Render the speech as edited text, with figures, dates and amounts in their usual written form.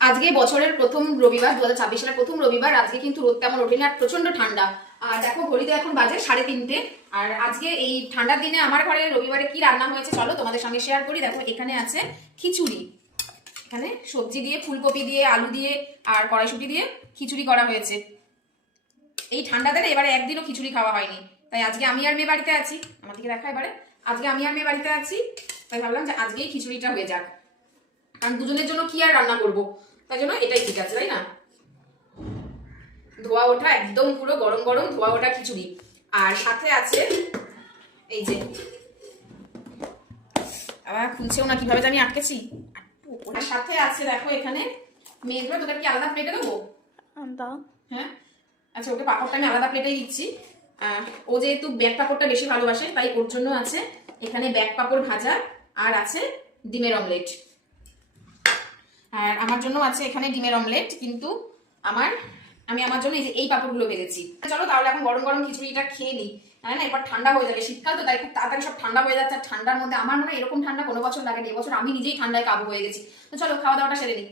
আজকে বছরের প্রথম রবিবার, 2026 সালের প্রথম রবিবার। আজকে কিন্তু রোদ তেমন ওঠেনি আর প্রচন্ড ঠান্ডা। আর দেখো ঘড়িতে এখন বাজে 3:30। আর আজকে এই ঠান্ডার দিনে আমার ঘরে রবিবারে কি রান্না হয়েছে চলো তোমাদের সঙ্গে শেয়ার করি। দেখো এখানে আছে খিচুড়ি, এখানে সবজি দিয়ে, ফুলকপি দিয়ে, আলু দিয়ে আর কড়াইশুঁটি দিয়ে খিচুড়ি করা হয়েছে। এই ঠান্ডাতে এবারে একদিনও খিচুড়ি খাওয়া হয়নি, তাই আজকে আমি আর মেয়ে বাড়িতে আছি। আমার দিকে দেখা এবারে, আজকে আমি আর মেয়ে বাড়িতে আছি, তাই ভাবলাম যে আজকেই খিচুড়িটা হয়ে যাক। কারণ দুজনের জন্য কি আর রান্না করবো, তাই জন্য এটাই ঠিক আছে, তাই না? ধোয়া ওঠা একদম পুরো গরম গরম ধোয়া ওঠা খিচুড়ি। আর সাথে আছে এই যে, আবার খুলছেও না কিভাবে জানি আটকেছি। আর সাথে আছে দেখো এখানে মেয়েগুলো, তোদের কি আলাদা প্লেটে দেবো? হ্যাঁ আচ্ছা, ওকে পাঁপড়টা আমি আলাদা প্লেটেই দিচ্ছি। ও যেহেতু ব্যাগ পাঁপড়টা বেশি ভালোবাসে, তাই ওর জন্য আছে এখানে ব্যাগ পাঁপড় ভাজা, আর আছে ডিমের অমলেট। আর আমার জন্য আছে এখানে ডিমের অমলেট, কিন্তু আমি আমার জন্য এই পাঁপড়গুলো ভেজেছি। চলো তাহলে এখন গরম গরম খিচুড়িটা খেয়ে নিই, না এবার ঠান্ডা হয়ে যাবে। শীতকাল তো, তাই খুব তাড়াতাড়ি সব ঠান্ডা হয়ে যাচ্ছে। আর ঠান্ডার মধ্যে আমার মনে হয় এরকম ঠান্ডা কোনো বছর লাগেনি, এবছর আমি নিজেই ঠান্ডায় কাবু হয়ে গেছি। তো চলো খাওয়া দাওয়াটা সেরে নিই।